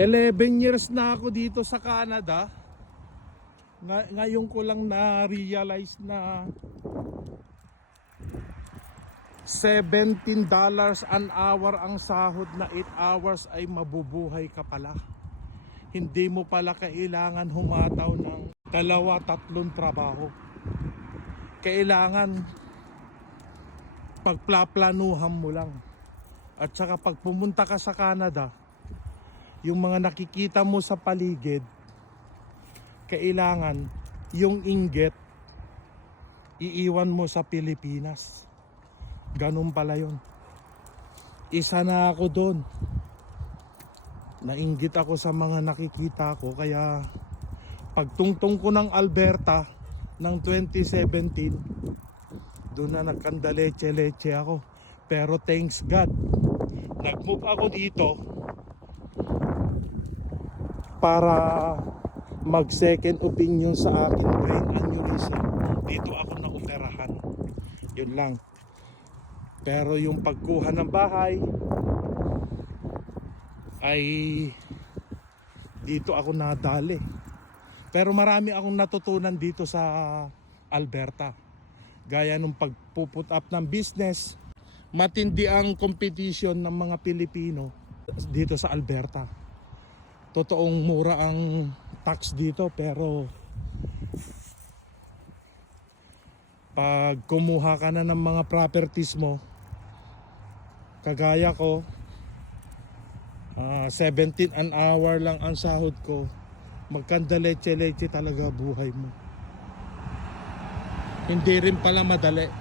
11 years na ako dito sa Canada. Nga- ngayon ko lang na-realize na 17 dollars an hour ang sahod na 8 hours ay mabubuhay ka pala. Hindi mo pala kailangan humataw ng dalawa, tatlong trabaho. Kailangan pagplaplanuhan mo lang. At saka pag pumunta ka sa Canada, yung mga nakikita mo sa paligid, kailangan yung inggit iiwan mo sa Pilipinas. Ganun pala yun. Isa na ako doon. Nainggit ako sa mga nakikita ko kaya pagtungtong ko ng Alberta ng 2017 doon na nagkandaleche-leche ako. Pero thanks God, nag-move ako dito para mag second opinion sa akin brain aneurysm. Dito ako na operahan. Yun lang. Pero yung pagkuha ng bahay ay dito ako nadali. Pero marami akong natutunan dito sa Alberta. Gaya nung pagpuput up ng business, matindi ang competition ng mga Pilipino dito sa Alberta. Totoong mura ang tax dito pero pag kumuha ka na ng mga properties mo, kagaya ko, ah, 17 an hour lang ang sahod ko, magkanda leche-leche talaga buhay mo. Hindi rin pala madali.